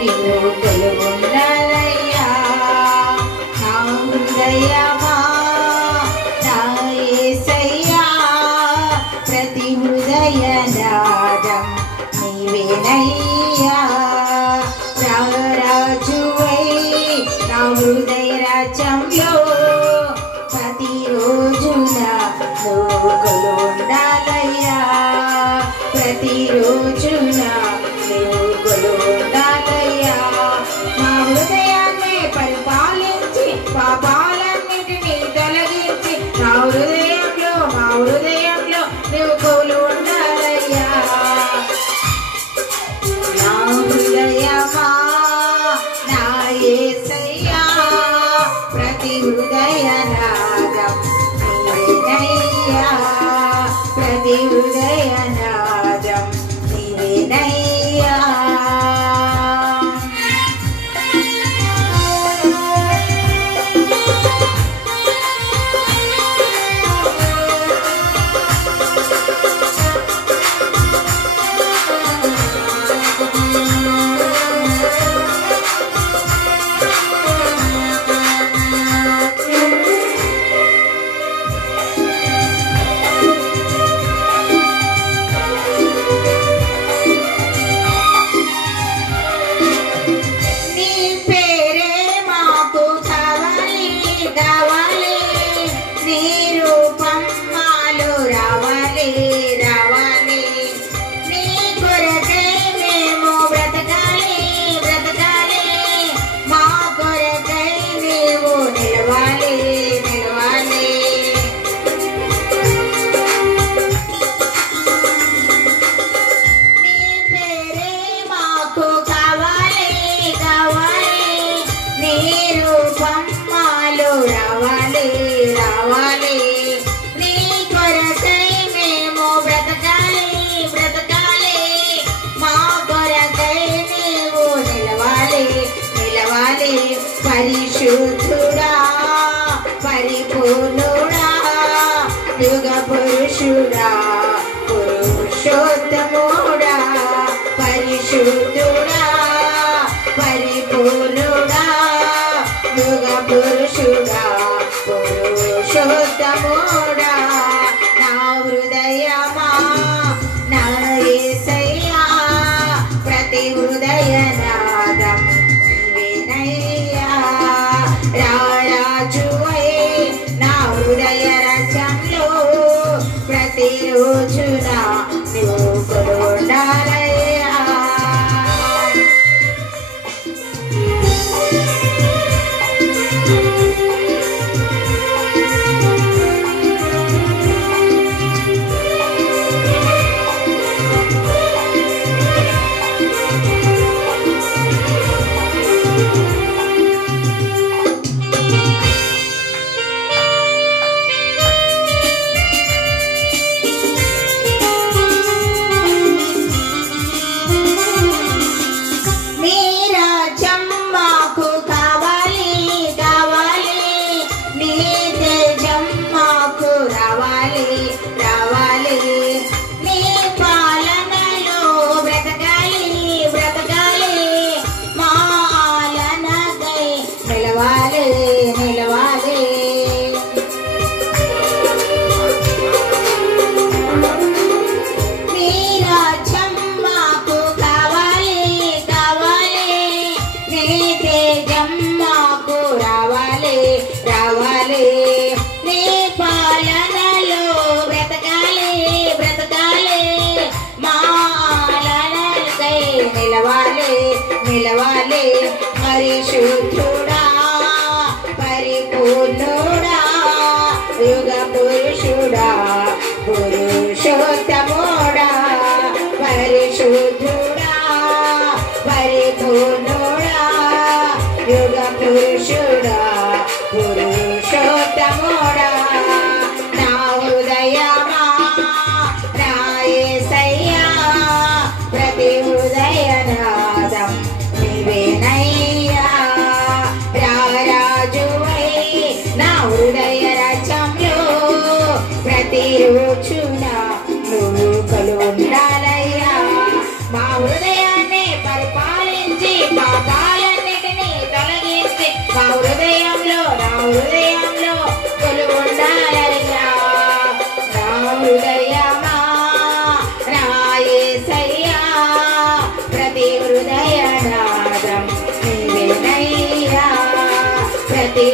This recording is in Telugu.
నీవు కొలువుండాలయ్యా. నా హృదయమా నా యేసయ్యా, ప్రతి హృదయ నాదం నీవేనయ్యా. రారాజువై నా హృదయ రాజ్యంలో ప్రతిరోజున నువ్వు కొలువుండాలయ్యా. ప్రతిరోజున నువ్వు కొలువుండాలయ్యా. మా హృదయాన్ని పరిపాలించి పాపాలన్నిటినీ తొలగించి నా హృదయంలో నువ్వు కొలువుండాలయ్యా. నా హృదయమా నా యేసయ్యా, ప్రతి హృదయ నాదం నీవేనయ్యా. ప్రతి హృదయ నాదం నీవేనయ్యా. పరిశుద్ధుడా పరిపూర్ణుడా యుగ పురుషుడా పురుషోత్తముడా. పరిశుద్ధుడా పరిపూర్ణుడా యుగ పురుషుడా పురుషోత్తముడా. నా హృదయమా నా యేసయ్యా, ప్రతి హృదయ నాదం నీవేనయ్యా. రారాజువై నా హృదయ రాజ్యంలో ప్రతిరోజున నువ్వు కొలువుండాలయ్యా. నిలవాలి పరిశుద్ధుడా పరిపూర్ణుడా యుగ పురుషుడా పురుషోత్తముడా. పరిశుద్ధుడా పరిపూర్ణుడా యుగ పురుషుడా పురుషోత్తముడా. నా హృదయమా నా యేసయ్యా, ప్రతి హృదయ నాదం నీవేనయ్యా. రారాజువై నా హృదయ రాజ్యంలో ప్రతిరోజున నువ్వు కొలువుండాలయ్యా. మా హృదయాన్ని పరిపాలించి పాపాలన్నిటినీ తొలగించి మా హృదయంలో నా హృదయంలో కొలువుండాలయ్యా నా హృదయమా నా యేసయ్యా ప్రతి హృదయ నాదం నీవేనయ్యా ప్రతి